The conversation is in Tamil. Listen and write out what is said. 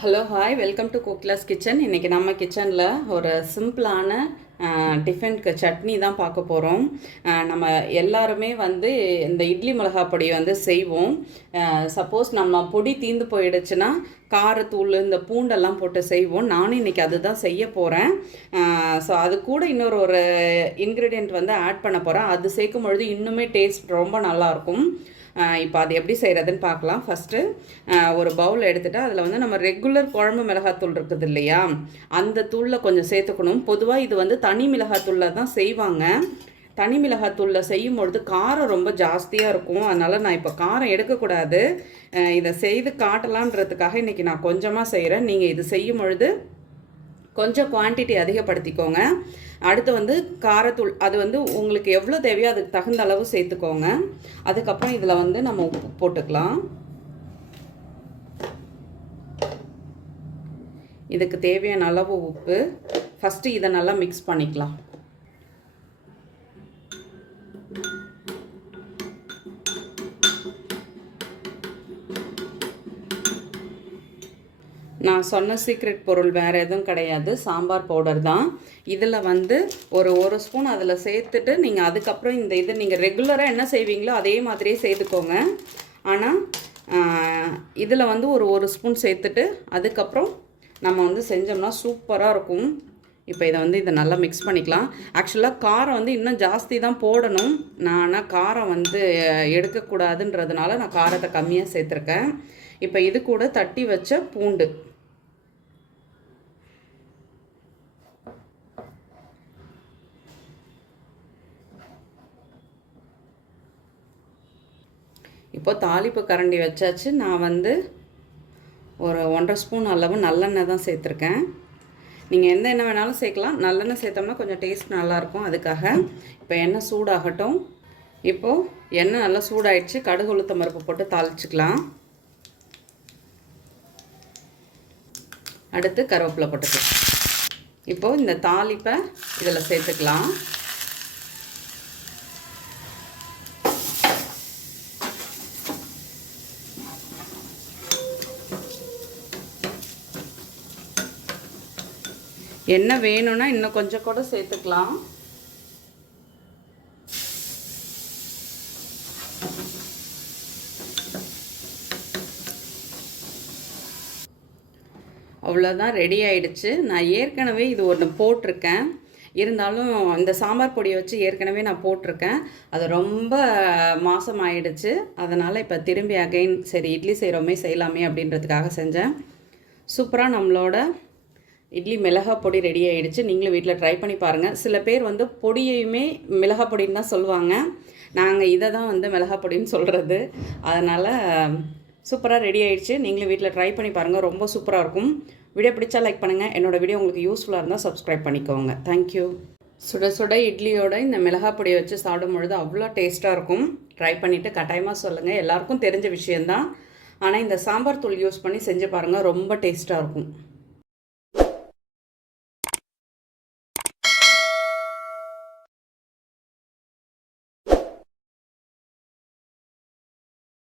ஹலோ ஹாய் வெல்கம் டு குக்லாஸ் கிச்சன். இன்றைக்கி நம்ம கிச்சனில் ஒரு சிம்பிளான டிஃபனுக்கு சட்னி தான் பார்க்க போகிறோம். நம்ம எல்லாருமே வந்து இந்த இட்லி மிளகாய் பொடி வந்து செய்வோம். சப்போஸ் நம்ம பொடி தீர்ந்து போயிடுச்சுன்னா காரத்தூள் இந்த பூண்டெல்லாம் போட்டு செய்வோம். நானும் இன்றைக்கி அதுதான் செய்ய போகிறேன். ஸோ அது கூட இன்னொரு இன்க்ரீடியண்ட் வந்து ஆட் பண்ண போகிறேன். அது சேர்க்கும் பொழுது இன்னுமே டேஸ்ட் ரொம்ப நல்லாயிருக்கும். இப்போ அது எப்படி செய்கிறதுன்னு பார்க்கலாம். ஃபஸ்ட்டு ஒரு பவுல் எடுத்துகிட்டு அதில் வந்து நம்ம ரெகுலர் குழம்பு மிளகாத்தூள் இருக்குது இல்லையா, அந்த தூளில் கொஞ்சம் சேர்த்துக்கணும். பொதுவாக இது வந்து தனி மிளகாத்தூளில் தான் செய்வாங்க. தனி மிளகாத்தூளில் செய்யும்பொழுது காரம் ரொம்ப ஜாஸ்தியாக இருக்கும். அதனால் நான் இப்போ காரம் எடுக்கக்கூடாது, இதை செய்து காட்டலான்றதுக்காக இன்றைக்கி நான் கொஞ்சமாக செய்கிறேன். நீங்கள் இது செய்யும் பொழுது கொஞ்சம் குவான்டிட்டி அதிகப்படுத்திக்கோங்க. அடுத்து வந்து காரத்தூள், அது வந்து உங்களுக்கு எவ்வளோ தேவையோ அதுக்கு தகுந்த அளவு சேர்த்துக்கோங்க. அதுக்கப்புறம் இதில் வந்து நம்ம உப்பு போட்டுக்கலாம். இதுக்கு தேவையான அளவு உப்பு. ஃபஸ்ட்டு இதை நல்லா மிக்ஸ் பண்ணிக்கலாம். நான் சொன்ன சீக்ரெட் பொருள் வேறு எதுவும் கிடையாது, சாம்பார் பவுடர் தான். இதில் வந்து ஒரு ஸ்பூன் அதில் சேர்த்துட்டு நீங்கள் அதுக்கப்புறம் இது நீங்கள் ரெகுலராக என்ன செய்வீங்களோ அதே மாதிரியே சேர்த்துக்கோங்க. ஆனால் இதில் வந்து ஒரு ஸ்பூன் சேர்த்துட்டு அதுக்கப்புறம் நம்ம வந்து செஞ்சோம்னா சூப்பராக இருக்கும். இப்போ இதை நல்லா மிக்ஸ் பண்ணிக்கலாம். ஆக்சுவலாக காரம் வந்து இன்னும் ஜாஸ்தி தான் போடணும். நான் ஆனால் காரம் வந்து எடுக்கக்கூடாதுன்றதுனால நான் காரத்தை கம்மியாக சேர்த்துருக்கேன். இப்போ இது கூட தட்டி வச்ச பூண்டு, இப்போ தாளிப்பு கரண்டி வச்சாச்சு. நான் வந்து ஒரு 1.5 ஸ்பூன் அளவு நல்லெண்ணெய் தான் சேர்த்துருக்கேன். நீங்கள் எந்த எண்ணெய் வேணாலும் சேர்க்கலாம். நல்லெண்ணெய் சேர்த்தோம்னா கொஞ்சம் டேஸ்ட் நல்லாயிருக்கும். அதுக்காக இப்போ எண்ணெய் சூடாகட்டும். இப்போது எண்ணெய் நல்லா சூடாயிடுச்சு. கடுகு உளுத்தம் பருப்பு போட்டு தாளிச்சிக்கலாம். அடுத்து கருவேப்பிலை போட்டுக்கலாம். இப்போது இந்த தாளிப்பை இதில் சேர்த்துக்கலாம். எண்ணெய் வேணும்னா இன்னும் கொஞ்சம் கூட சேர்த்துக்கலாம். அவ்வளோதான், ரெடி ஆயிடுச்சு. நான் ஏற்கனவே இது ஒன்று போட்டிருக்கேன். இருந்தாலும் இந்த சாம்பார் பொடியை வச்சு ஏற்கனவே நான் போட்டிருக்கேன். அது ரொம்ப மாதம் ஆயிடுச்சு. அதனால் இப்போ திரும்பி அகைன் சரி இட்லி செய்கிறோமே செய்யலாமே அப்படின்றதுக்காக செஞ்சேன். சூப்பராக நம்மளோட இட்லி மிளகாய் பொடி ரெடி ஆகிடுச்சு. நீங்களும் வீட்டில் ட்ரை பண்ணி பாருங்கள். சில பேர் வந்து பொடியையுமே மிளகாய் பொடின்னு தான் சொல்லுவாங்க. நாங்கள் இதை தான் வந்து மிளகாய் பொடின்னு சொல்கிறது. அதனால் சூப்பராக ரெடி ஆகிடுச்சு. நீங்களும் வீட்டில் ட்ரை பண்ணி பாருங்கள், ரொம்ப சூப்பராக இருக்கும். வீடியோ பிடிச்சா லைக் பண்ணுங்கள். என்னோடய வீடியோ உங்களுக்கு யூஸ்ஃபுல்லாக இருந்தால் சப்ஸ்கிரைப் பண்ணிக்கோங்க. தேங்க்யூ. சுட சுட இட்லியோட இந்த மிளகாய் பொடியை வச்சு சாப்பிடும் பொழுது அவ்வளோ டேஸ்ட்டாக இருக்கும். ட்ரை பண்ணிவிட்டு கட்டாயமாக சொல்லுங்கள். எல்லாருக்கும் தெரிஞ்ச விஷயந்தான். ஆனால் இந்த சாம்பார் தூள் யூஸ் பண்ணி செஞ்சு பாருங்கள், ரொம்ப டேஸ்ட்டாக இருக்கும்.